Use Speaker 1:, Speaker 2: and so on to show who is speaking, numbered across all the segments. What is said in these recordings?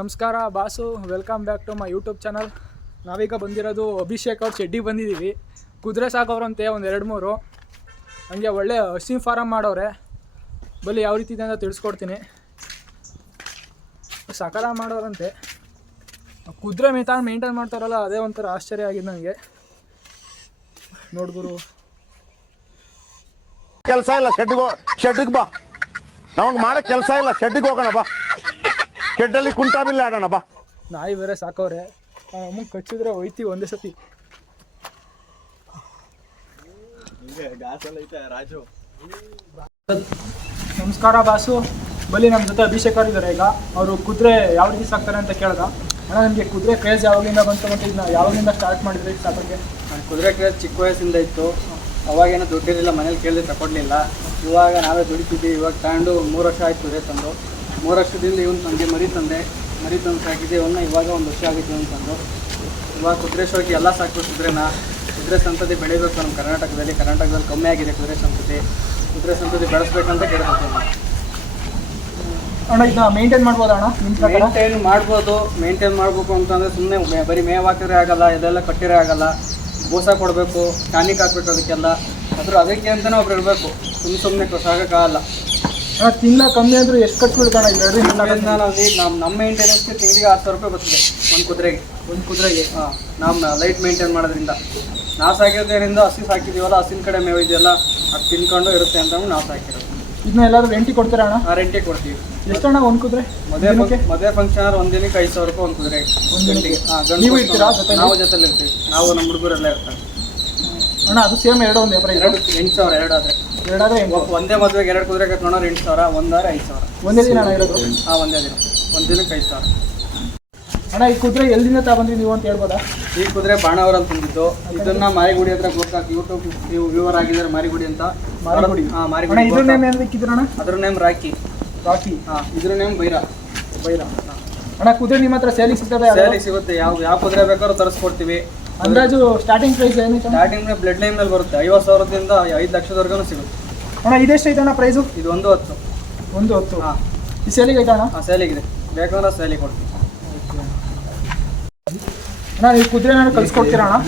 Speaker 1: ನಮಸ್ಕಾರ, boss. Welcome back to my YouTube channel ನಾವೀಗ ಬಂದಿರೋದು ಅಭಿಷೇಕ್ ಅವ್ರ ಶೆಡ್ಡಿಗೆ ಬಂದಿದ್ದೀವಿ ಕುದುರೆ ಸಾಕೋರಂತೆ ಒಂದು ಎರಡು ಮೂರು. ಹಂಗೆ ಒಳ್ಳೆ ಹಸಿ ಫಾರಮ್ ಮಾಡೋರೆ. ಬಲ್ಲಿ ಯಾವ ರೀತಿ ಇದೆ ಅಂತ ತಿಳಿಸ್ಕೊಡ್ತೀನಿ. ಸಕಾಲ ಮಾಡೋರಂತೆ. ಕುದುರೆ ಮೇಯ್ತಾ ಮೇಂಟೈನ್ ಮಾಡ್ತಾರಲ್ಲ, ಅದೇ ಒಂಥರ ಆಶ್ಚರ್ಯ ಆಗಿದೆ ನನಗೆ ನೋಡ್ಗುರು
Speaker 2: ಕೆಲಸ ಇಲ್ಲ ಶೆಡ್ಗೆ ಶೆಡ್ಡಿಗೆ ಬಾ. ನಮಗೆ ಮಾಡೋ ಕೆಲಸ ಇಲ್ಲ, ಶೆಡ್ಡಿಗೆ ಹೋಗೋಣ, ಬಾ. ಶೆಡ್ಡಲ್ಲಿ ಕುಂಟಾಬಿಲ್ಲ ಆಡೋಣ ಬಾ.
Speaker 1: ನಾಯಿ ಬೇರೆ ಸಾಕೋರೆ ಅಮ್ಮ ಕಚ್ಚಿದ್ರೆ ಹೋಯ್ತಿ ಒಂದೇ ಸತಿ. ನಮಸ್ಕಾರ ಬಾಸು. ಬಲಿ ನಮ್ಮ ಜೊತೆ ಅಭಿಷೇಕ್ ಅವ್ರು ಇದ್ದಾರೆ ಈಗ. ಅವರು ಕುದುರೆ ಯಾವ ರೀತಿ ಸಾಕ್ತಾರೆ ಅಂತ ಕೇಳ್ದ. ಅಣ್ಣ ನನಗೆ ಕುದುರೆ ಕ್ರೇಜ್ ಯಾವಾಗಿಂದ ಬಂತು ಮತ್ತು ಇದನ್ನ ಯಾವಾಗಿಂದ ಸ್ಟಾರ್ಟ್ ಮಾಡಿದ್ರಿ ಸಾಕೋಕ್ಕೆ
Speaker 3: ಕುದುರೆ ಕ್ರೇಜ್ ಚಿಕ್ಕ ವಯಸ್ಸಿಂದ ಇತ್ತು. ಅವಾಗೇನೋ ದುಡ್ಡಿರಲಿಲ್ಲ ಮನೇಲಿ ಕೇಳಿದ್ರೆ ತಗೊಡ್ಲಿಲ್ಲ ಇವಾಗ ನಾವೇ ದುಡಿತಿದ್ವಿ ಇವಾಗ ತಗೊಂಡು ಮೂರು ವರ್ಷ ಆಯ್ತು ಕುದುರೆ ತಂದು. ಮೂರು ವರ್ಷದಿಂದ ಇವನು ತಂದೆ ಮರಿ ತಂದೆ ಮರಿ ತಂದು ಸಾಕಿದ್ದೆ ಇವನ್ನ ಇವಾಗ ಒಂದು ವರ್ಷ ಆಗಿದ್ದೆ ಇವನು ತಂದು. ಇವಾಗ ಕುದುರೆ ಶೋಕಿ ಎಲ್ಲ ಸಾಕು ಕುದುರೆನ ಕುದುರೆ ಸಂತತಿ ಬೆಳಿಬೇಕು ನಮ್ಮ ಕರ್ನಾಟಕದಲ್ಲಿ. ಕರ್ನಾಟಕದಲ್ಲಿ ಕಮ್ಮಿ ಆಗಿದೆ ಕುದುರೆ ಸಂತತಿ. ಕುದುರೆ ಸಂತತಿ ಬೆಳೆಸ್ಬೇಕಂತ ಕೇಳ್ಕೊತೀನಿ.
Speaker 1: ಅಣ್ಣ ಇದನ್ನ ಮೇಂಟೈನ್ ಮಾಡ್ಬೋದಾ ಅಣ್ಣ?
Speaker 3: ಮೇಂಟೈನ್ ಮಾಡ್ಬೋದು. ಮೇಂಟೈನ್ ಮಾಡ್ಬೇಕು ಅಂತಂದ್ರೆ ಸುಮ್ಮನೆ ಬರೀ ಮೇವ್ ಹಾಕಿದ್ರೆ ಆಗಲ್ಲ ಇದೆಲ್ಲ ಕಟ್ಟಿದ್ರೆ ಆಗಲ್ಲ. ಬೋಸ ಕೊಡಬೇಕು ಟಾನಿಕ್ ಹಾಕ್ಬೇಕು ಅದಕ್ಕೆಲ್ಲ. ಅದ್ರ ಅದಕ್ಕೆ ಅಂತಲೇ ಒಬ್ರು ಇರಬೇಕು. ಸುಮ್ಮನೆ ಸುಮ್ಮನೆ ಸಾಗೋಕ್ಕಾಗಲ್ಲ
Speaker 1: ತಿಂಗಳ ಕಮ್ಮಿ ಅಂದ್ರೆ ಎಷ್ಟು
Speaker 3: ಅದರಿಂದ ನಾವು ನಮ್ಮ ನಮ್ಮ ಮೇಂಟೆನೆನ್ಸ್ಗೆ ತಿಂಗಳಿಗೆ ಆರು ಸಾವಿರ ರೂಪಾಯಿ ಬರ್ತದೆ. ಒಂದು ಕುದುರೆಗೆ.
Speaker 1: ಒಂದು ಕುದುರೆಗೆ?
Speaker 3: ಹಾಂ ನಾವು ಲೈಟ್ ಮೇಂಟೈನ್ ಮಾಡೋದ್ರಿಂದ. ನಾವು ಸಾಕಿರೋದ್ರಿಂದ ಹಸಿ ಸಾಕಿದ್ದೀವಲ್ಲ ಹಸಿನ ಕಡೆ ಮೇವು ಇದೆಯಲ್ಲ ಅದು ತಿನ್ಕೊಂಡು ಇರುತ್ತೆ ಅಂತ ನಾವು ಸಾಕಿರೋದು
Speaker 1: ಇದನ್ನ ಎಲ್ಲಾದ್ರೂ ರೆಂಟಿ ಕೊಡ್ತೀರಾ ಅಣ್ಣ?
Speaker 3: ಆ ರೆಂಟಿಗೆ ಕೊಡ್ತೀವಿ.
Speaker 1: ಅಣ್ಣ ಒಂದು ಕುದುರೆ?
Speaker 3: ಮದುವೆ ಮದುವೆ ಫಂಕ್ಷನ್ ಆದ್ರೆ ಒಂದು ದಿನಕ್ಕೆ ಐದು ಸಾವಿರ ರೂಪಾಯಿ ಒಂದು ಕುದುರೆ.
Speaker 1: ಒಂದು ಗಂಟೆಗೆ.
Speaker 3: ಹಾಂ
Speaker 1: ನೀವು ಇರ್ತೀರಾ?
Speaker 3: ನಾವು ಜೊತೆಲಿ ಇರ್ತೀವಿ. ನಾವು ನಮ್ಮ ಹುಡುಗರೆಲ್ಲ ಇರ್ತಾರೆ.
Speaker 1: ಅಣ್ಣ ಅದು ಸೇಮ್ ಎರಡು ಒಂದು
Speaker 3: ಎರಡು ಎಂಟು ಸಾವಿರ ಎರಡು ಆದ್ರೆ.
Speaker 1: ಎರಡಾದ್ರೆ ಎಂಟು.
Speaker 3: ಒಂದೇ ಮದುವೆಗೆ ಎರಡು ಕುದುರೆ ಕಟ್ಕೊಂಡ್ರೆ ಎಂಟು ಸಾವಿರ ಒಂದಾದ್ರೆ ಐದು ಸಾವಿರ.
Speaker 1: ಒಂದೇ ದಿನ ಅಣ್ಣ ಇರೋದು
Speaker 3: ಹಾಂ ಒಂದೇ ದಿನ. ಒಂದು ದಿನಕ್ಕೆ ಐದು ಸಾವಿರ.
Speaker 1: ಅಣ್ಣ ಈ ಕುದುರೆ ಎಲ್ಲಿಂದ ತಗೊಂಡ್ರಿ ನೀವು ಅಂತ ಹೇಳ್ಬೋದಾ?
Speaker 3: ಈ ಕುದುರೆ ಬಾಣವರ ಅಂತ ತಂದಿದ್ದು ಇದನ್ನ ಮಾರಿಗುಡಿ ಹತ್ರ ಗೊತ್ತಾಗ್ತಿ ಯೂಟ್ಯೂಬ್ ನೀವು ವ್ಯೂವರ್ ಆಗಿದ್ದಾರೆ ಮಾರಿಗುಡಿ ಅಂತ.
Speaker 1: ಮಾರಿಗುಡಿ.
Speaker 3: ಹಾಂ ಮಾರಿಗುಡಿ
Speaker 1: ಇದ್ರ ನೇಮ್ ಏನು
Speaker 3: ಅದ್ರ ನೇಮ್ ರಾಕಿ
Speaker 1: ರಾಕಿ
Speaker 3: ಹಾಂ ಇದ್ರ ನೇಮ್ ಬೈರ.
Speaker 1: ಬೈರ. ಅಣ್ಣ ಕುದುರೆ ನಿಮ್ಮ ಹತ್ರ ಸೇಲಿಗೆ ಸಿಗ್ತದೆ?
Speaker 3: ಸೇಲಿಗೆ ಸಿಗುತ್ತೆ. ಯಾವ ಯಾವ ಕುದುರೆ ಬೇಕಾದ್ರೂ ತರಿಸ್ಕೊಡ್ತೀವಿ.
Speaker 1: ಅಂದಾಜು ಸ್ಟಾರ್ಟಿಂಗ್ ಪ್ರೈಸ್ ಏನು?
Speaker 3: ಸ್ಟಾರ್ಟಿಂಗ್ ಬ್ಲಡ್ ಲೈನ್ ಮೇಲೆ ಬರುತ್ತೆ. ಐವತ್ತು ಸಾವಿರದಿಂದ ಐದು ಲಕ್ಷದವರೆಗೂ ಸಿಗುತ್ತೆ.
Speaker 1: ಅಣ್ಣ ಇದೆಷ್ಟೈತೆ ಅಣ್ಣ ಪ್ರೈಸು
Speaker 3: ಇದು ಒಂದು ಹೊತ್ತು.
Speaker 1: ಒಂದು ಹೊತ್ತು.
Speaker 3: ಹಾಂ.
Speaker 1: ಈ ಸೇಲಿಗೆ ಐತಣ್ಣ?
Speaker 3: ಹಾಂ ಸೇಲಿಗಿದೆ ಬೇಕಂದ್ರೆ ಸೇಲಿಗೆ ಕೊಡ್ತೀವಿ
Speaker 1: ಅಣ್ಣ ನೀವು ಕುದುರೆ ನಾನು ಅಣ್ಣ?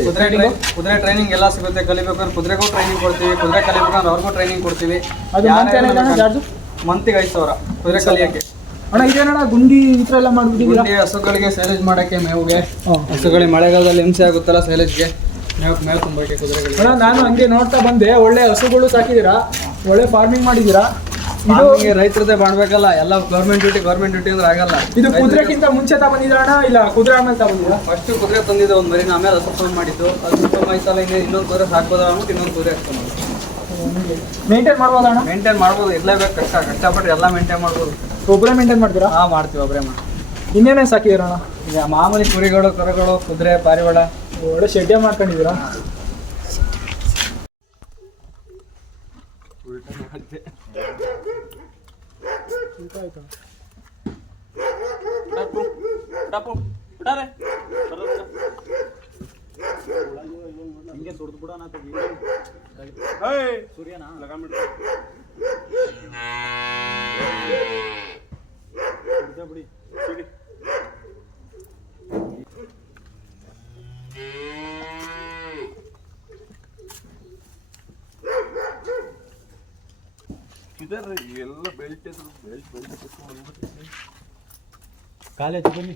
Speaker 3: ಕುದುರೆ ಟ್ರೈನಿಂಗ್ ಕುದುರೆ ಟ್ರೈನಿಂಗ್ ಎಲ್ಲ ಸಿಗುತ್ತೆ. ಕಲಿಬೇಕಾದ್ರೆ ಕುದುರೆಗೂ ಟ್ರೈನಿಂಗ್ ಕೊಡ್ತೀವಿ. ಕುದುರೆ ಕಲಿಬೇಕಂದ್ರೆ ಅವ್ರಿಗೂ ಟ್ರೈನಿಂಗ್ ಕೊಡ್ತೀವಿ.
Speaker 1: ಅದು ಮಂತ್ ಏನಾಯ್ತು ಅಣ್ಣ ಚಾರ್ಜು
Speaker 3: ಮಂತಿಗೆ ಐದು ಸಾವಿರ. ಕುದುರೆ ಕಲಿಯೋಕ್ಕೆ.
Speaker 1: ಅಣ್ಣ ಇದೇನಣ್ಣ ಗುಂಡಿ ಈ ಥರ ಎಲ್ಲ ಮಾಡ್ಬಿಟ್ಟಿದ್ದೀರಾ?
Speaker 3: ಗುಂಡಿ ಹಸುಗಳಿಗೆ ಸೈಲೇಜ್ ಮಾಡೋಕ್ಕೆ ಮೇವುಗೆ. ಹಸುಗಳಿಗೆ ಮಳೆಗಾಲದಲ್ಲಿ ಹಿಂಸೆ ಆಗುತ್ತಲ್ಲ ಸೈಲೇಜ್ಗೆ? ಮೇವು ಮೇವು ತುಂಬಕ್ಕೆ ಕುದುರೆಗಳಿಗೆ.
Speaker 1: ಅಣ್ಣ ನಾನು ಹಂಗೆ ನೋಡ್ತಾ ಬಂದೆ. ಒಳ್ಳೆ ಹಸುಗಳು ಸಾಕಿದ್ದೀರಾ? ಒಳ್ಳೆ ಫಾರ್ಮಿಂಗ್ ಮಾಡಿದ್ದೀರಾ? ಇದು
Speaker 3: ರೈತರದೇ ಮಾಡ್ಬೇಕಲ್ಲ ಎಲ್ಲ ಗೌರ್ಮೆಂಟ್ ಡ್ಯೂಟಿ ಗೌರ್ಮೆಂಟ್ ಡ್ಯೂಟಿ ಅಂದ್ರೆ ಆಗಲ್ಲ.
Speaker 1: ಇದು ಕುದುರೆಗಿಂತ ಮುಂಚೆ ತಗೊಂಡಿದ್ದೀರಾ ಅಣ್ಣ ಇಲ್ಲ ಕುದುರೆ ಆಮೇಲೆ ತಗೊಂಡಿದ್ದೀರಾ?
Speaker 3: ಫಸ್ಟ್ ಕುದುರೆ ತಂದಿದ್ದೆ ಒಂದು ಮರಿನ ಆಮೇಲೆ ಹಸು ಮಾಡಿದ್ದು. ಅದು ಆಯ್ತಲ್ಲ ಇನ್ನೇ ಇನ್ನೊಂದು ಕುದುರೆ ಸಾಕ್ಬೋದ ಅಂದ್ಬಿಟ್ಟು ಇನ್ನೊಂದು ಕುದುರೆ ಹಾಕ್ತಾನೆ
Speaker 1: ಮೇಂಟೈನ್ ಮಾಡ್ಬೋದಣ್ಣ
Speaker 3: ಮೇಂಟೈನ್ ಮಾಡ್ಬೋದು ಇರ್ಲೇಬೇಕು ಕಷ್ಟ ಕಷ್ಟಪಟ್ಟು ಎಲ್ಲ ಮೇಂಟೈನ್ ಮಾಡ್ಬೋದು.
Speaker 1: ಒಬ್ಬರೇ ಮೇಂಟೈನ್ ಮಾಡ್ತೀರಾ?
Speaker 3: ಹಾ ಮಾಡ್ತೀವಿ ಒಬ್ಬರೇ ಮಾಡಿ
Speaker 1: ಇನ್ನೇನೇ ಸಾಕಿದಿರಣ
Speaker 3: ಈಗ ಮಾಮೂಲಿ ಕುರಿಗಳು ಕರುಗಳು ಕುದುರೆ ಪಾರಿವಾಳ.
Speaker 1: ಒಳ್ಳೆ ಶೆಡ್ಡೆ ಮಾಡ್ಕೊಂಡಿದ್ದೀರಾ?
Speaker 3: ಕಾಲೇಜ್ ಬನ್ನಿ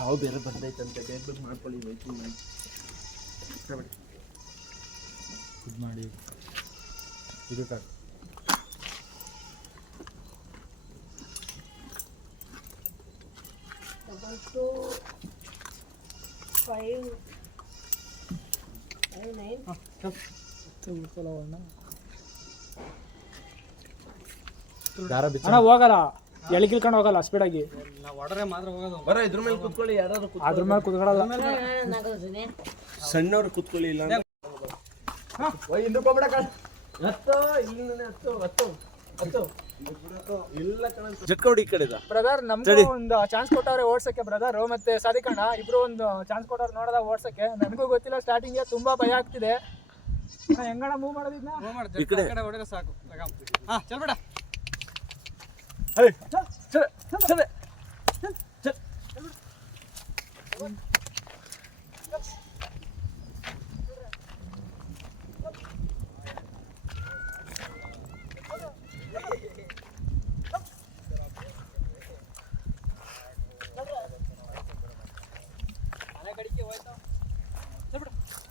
Speaker 2: ಹಾವು ಬೇರೆ ಬಂದೈತಂತೆ ಬೇಗ ಬೇಗ ಮಾಡ್ಕೊಳ್ಳಿ ವೈಕಿಂಗ್ ಮಾಡಿ ಇದು ಮಾಡಿ ಇದು ಕಾಕು
Speaker 4: ಡಬಲ್ ಟು ಫೈವ್
Speaker 1: ಅಣ್ಣ ಹೋಗಲ್ಲ. ಎಳಿಗಿಲ್ಕೊಂಡು ಹೋಗಲ್ಲ ಸ್ಪೀಡಾಗಿ
Speaker 3: ನಾವು ಹೊಡ್ರೆ ಮಾತ್ರ ಹೋಗೋದು.
Speaker 4: ಬರ ಇದ್ರ ಮೇಲೆ ಕುತ್ಕೊಳ್ಳಿ ಯಾರು
Speaker 1: ಅದ್ರ ಮೇಲೆ ಕುತ್ಕೊಳ್ಳಲ್ಲ.
Speaker 4: ಸಣ್ಣವ್ರು ಕುತ್ಕೊಳ್ಳಿ ಇಲ್ಲ ಹತ್ತು ಇಲ್ಲಿಂದನೇ ಹತ್ತು ಹತ್ತು ಹತ್ತು. ಇಲ್ಲ ಕಣ. ಜಟ್ಕೌಡಿ ಈ ಕಡೆದ
Speaker 1: ಬ್ರದರ್ ನಮ್ಗೂ ಒಂದು ಚಾನ್ಸ್ ಕೊಟ್ಟವ್ರೆ ಓಡ್ಸಕ್ಕೆ ಬ್ರದರ್ ಮತ್ತೆ ಸಾದಿಕಣ್ಣ ಇಬ್ರು ಒಂದು ಚಾನ್ಸ್ ಕೊಟ್ಟವ್ರು ನೋಡದ ಓಡ್ಸಕ್ಕೆ. ನನಗೂ ಗೊತ್ತಿಲ್ಲ ಸ್ಟಾರ್ಟಿಂಗ್ ತುಂಬಾ ಭಯ ಆಗ್ತಿದೆ. ಅಣ್ಣ, ಹೆಂಗಣ್ಣ ಮೂವ್ ಮಾಡೋದಿದ್ನ?
Speaker 4: ಈ ಕಡೆ.
Speaker 3: ಹೊಡೆದ್ರೆ ಸಾಕು. ಹಾ ಚಲ್ ಬೇಡ.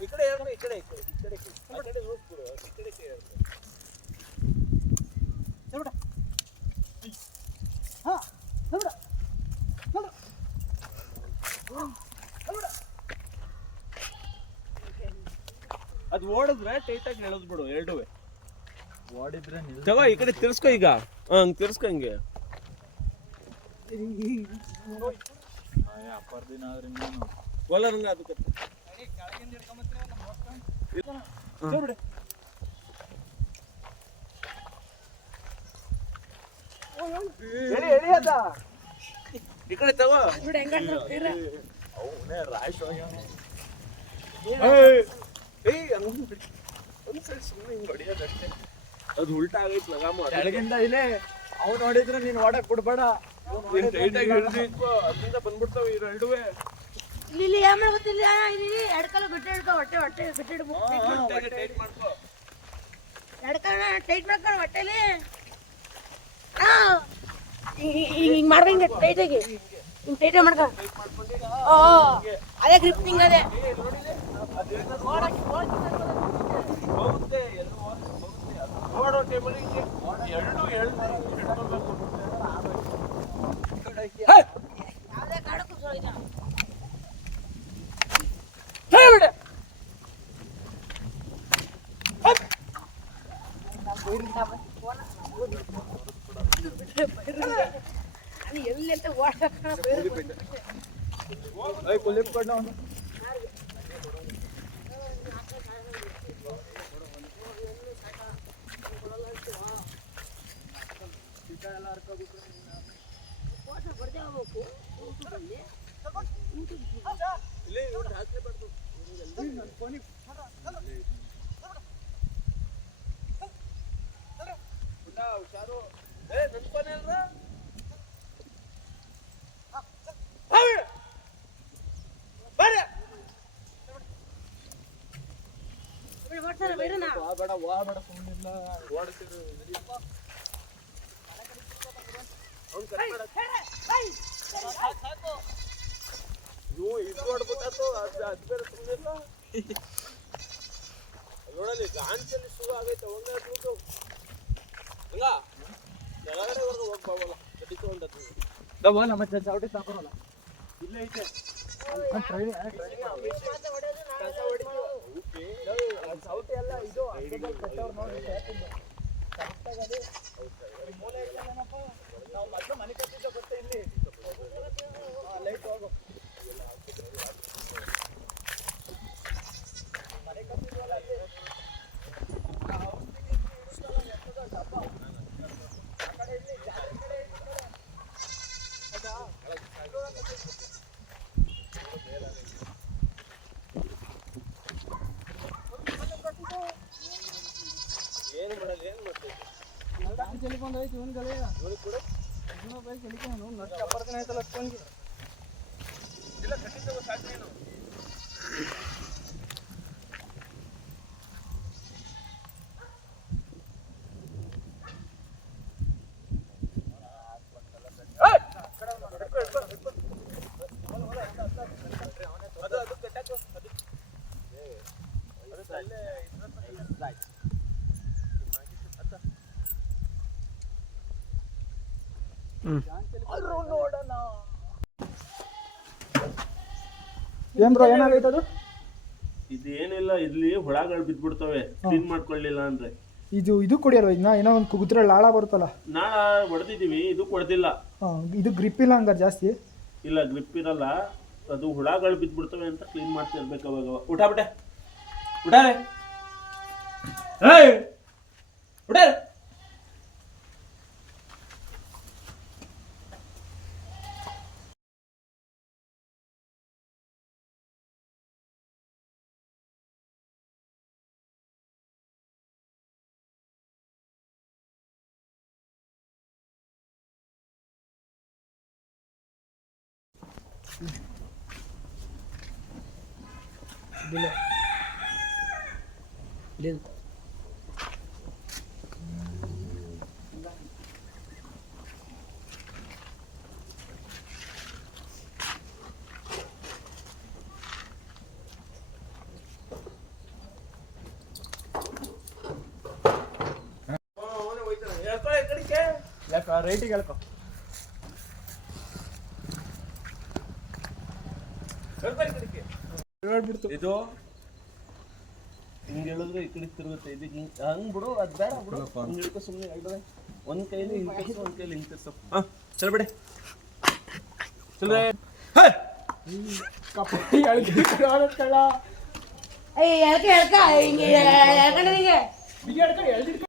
Speaker 4: ಈ ಕಡೆ ಹೇಳ್ರಿ, ಈ ಕಡೆ ಈ ಕಡೆ, ಈ ಕಡೆ ಆ ಕಡೆ ಹೋಗ್ಬಿಡು, ಈ ಕಡೆ ಕೈ ಹೇಳ್ರಿ. ಅದ್ ಓಡಿದ್ರೆ ಟೈಟ್ ಆಗಿ ಎಳೆದ್ ಬಿಡು ಎರಡೂ ಓಡಿದ್ರೆ ತಗೋ ಈ ಕಡೆ ತಿರ್ಸ್ಕೊ ಈಗ. ಹಾ, ಹಂಗ್ ತಿರ್ಸ್ಕೊ ಹಂಗೆ. ಕೋಲಾರಂಗ ಅದಕ್ಕೆ ಈ ಕಡೆ ತಗೋ. ಅವನೇ. ರಾಶ್ ಏಯ್ ಹಂಗ್ ಬಿಡ್. ಸುಮ್ಮನೆ ಹಿಂಗ್ ಹೊಡಿಯೋದಷ್ಟೇ ಅದು ಉಲ್ಟಾ ಆಗೈತ್ ಲಗಾಮ.
Speaker 1: ಕೆಳಗಿಂದ ಇಲ್ಲೇ ಅವ್ ನೋಡಿದ್ರೆ ನೀನು ಓಡಕ್ ಬಿಡ್ಬೇಡ.
Speaker 4: ನೀನ್ ಟೈಟ್ ಆಗಿ ಅಲ್ಲಿಂದ ಬಂದ್ಬಿಡ್ತಾವ ಎರಡುವೆ
Speaker 5: ಇಲ್ಲಿ ಇಲ್ಲಿ ಆಮೇಲೆ ಗೊತ್ತಿಲ್ಲ. ಇಲ್ಲಿ ಎಡ್ಕಲ್ಲ ಗಟ್ಟಿ ಹಿಡ್ಕೊ ಹೊಟ್ಟೆ ಹೊಟ್ಟೆ ಗಟ್ಟಿ
Speaker 4: ಹೊಟ್ಟೆಗೆ ಟೈಟ್ ಮಾಡ್ಕೋ.
Speaker 5: ಟೈಟ್ ಮಾಡ್ಕೊಂಡು ಹೊಟ್ಟೆಲಿ. ಆ! ಹಿಂಗ್- ಹಿಂಗ್- ಹಿಂಗ್ ಮಾಡ್ಕೊ ಹಿಂಗೆ ಟೈಟ್ ಮಾಡ್ಕೊ. ಓ ಅದೇ ಗ್ರಿಪ್ ಅದೇ.
Speaker 4: ಹೋಗುತ್ತೆ ಎಲ್ಲೂ ಹೋಗುತ್ತೆ ಹೋಗುತ್ತೆ ಅದು ನೋಡೋ ಟೇಬಲಿಗೆ ಎರಡು ಎಳ್ದು ಹಿಡ್ಕೊಬೇಕು
Speaker 5: ಯಾವುದೇ ಕಾಡಕ್ಕೂ ಸೋಯ್ತಾ ಅದು ಎಲ್ಲಿ ಅಂತ ಓಡಾಡ್ಕಣ
Speaker 4: ಏ ನನ್
Speaker 1: ಬೇಡ ವಾ ಬೇಡ ಸುಮ್ಮನಿಲ್ಲ ಓಡ್ತಿರು
Speaker 4: ಇವು ಇದು ಹೊಡ್ಬಿಟ್ಟಾತು ಅದು ಅದು ಬೇರೆ ಸುಮ್ಮನಿಲ್ಲ ನೋಡಲಿ ಗಾಂಚಲ್ಲಿ ಶುರು ಆಗೈತೆ ಒಂದೇ ಬಿಟ್ಟು ಹಂಗ ಕೆಳಗಡೆವರೆಗೂ ಹೋಗ್ಬಾವಲ್ಲ ಗಡಿ ನಮ್ಮ
Speaker 1: ಮತ್ತೆ ಚಾವಟಿ ಸಾಕೋರಲ್ಲ ಇಲ್ಲೇ ಐತೆ ಎಲ್ಲ ಇದು ನೋಡಿ ನಾವು ಮನೆ ಕಟ್ಟಿದ್ದ ಗೊತ್ತೇ ಇಲ್ಲಿ ಲೈಟ್ ಹೋಗು ಮನೆ ಕಟ್ಟಿದ್ವಲ್ಲ ಅಲ್ಲಿ
Speaker 4: ಏನು ಮಾಡಲ್ಲ ಏನು ಮಾಡ್ತೈತೆ ಇಲ್ಲ ಕಟ್ಟಿದ್ದವ ಸಾಕು ನೀನು ಅದು
Speaker 1: ಏನ್ ಬ್ರೋ ಏನಾಗೈತೆ ಅದು
Speaker 4: ಇದೇನಿಲ್ಲ ಇಲ್ಲಿ ಹುಳಗಳು ಬಿದ್ಬಿಡ್ತವೆ. ಕ್ಲೀನ್ ಮಾಡ್ಕೊಳ್ಳಿಲ್ಲ ಅಂದ್ರೆ.
Speaker 1: ಇದು ಇದು ಕುಡಿಯಲ್ವ? ಇದನ್ನ ಏನೋ ಒಂದು ಕುದ್ರೆ ಲಾಳ ಬರುತ್ತಲ್ಲ?
Speaker 4: ನಾಳ ಹೊಡೆದಿದ್ದೀವಿ ಇದು ಕೊಡ್ದಿಲ್ಲ.
Speaker 1: ಹಾಂ ಇದು ಗ್ರಿಪ್ ಇಲ್ಲ ಹಂಗಾರೆ ಜಾಸ್ತಿ?
Speaker 4: ಇಲ್ಲ ಗ್ರಿಪ್ ಇರಲ್ಲ. ಅದು ಹುಳಗಳು ಬಿದ್ಬಿಡ್ತವೆ ಅಂತ ಕ್ಲೀನ್ ಮಾಡ್ತಿರ್ಬೇಕು ಅವಾಗ ಅವಾಗ. ಊಟ ಬಿಟ್ಟೆ. ಊಟ. ರೇ ಏಯ್! ಊಟ. ರೇ. ಹೇಳ್ಕೊ, ಈ ಕಡೆಗೆ.
Speaker 1: ಯಾಕೆ ರೈಟಿಗೆ ಹೇಳ್ಕೊ
Speaker 4: ಹೇಳ್ಕೊ,
Speaker 1: ಹೇಳ್ಬಿಡ್ತು
Speaker 4: ಇದು ಹಿಂಗ್ ಹೇಳಿದ್ರೆ ಈ ಕಡೆ ತಿರುಗುತ್ತೆ. ಇದಕ್ಕೆ ಹಿಂಗ್ ಹಂಗ್ ಬಿಡು ಅದ್ ಬೇಡ ಬಿಡು. ಹಂಗ್ ಹಿಡ್ಕೊ ಸುಮ್ಮನೆ ಹೇಳ್ದೆ ಒಂದ್ ಕೈಲಿ ಹಿಂಗ್ ತಿರ್ಸು ಒಂದ್ ಕೈಲಿ ಹಿಂಗ್ ತಿರ್ಸು ಹಾ ಚಲ್ ಬಿಡಿ. ಚಲ್ ಬೇ. ಹೇ!
Speaker 1: ಕಪ್ಪಿ. ಕಳ್ಳ
Speaker 5: ಏಯ್ ಎಳ್ಕ ಎಳ್ಕ. ಹಿಂಗೆ ಎಳ್ಕೊಂಡ್ರೆ ಹಿಂಗೆ
Speaker 1: ಬಿಗಿ ಹಿಡ್ಕೊಂಡು ಎಳ್ದಿಡ್ಕೊಂಡು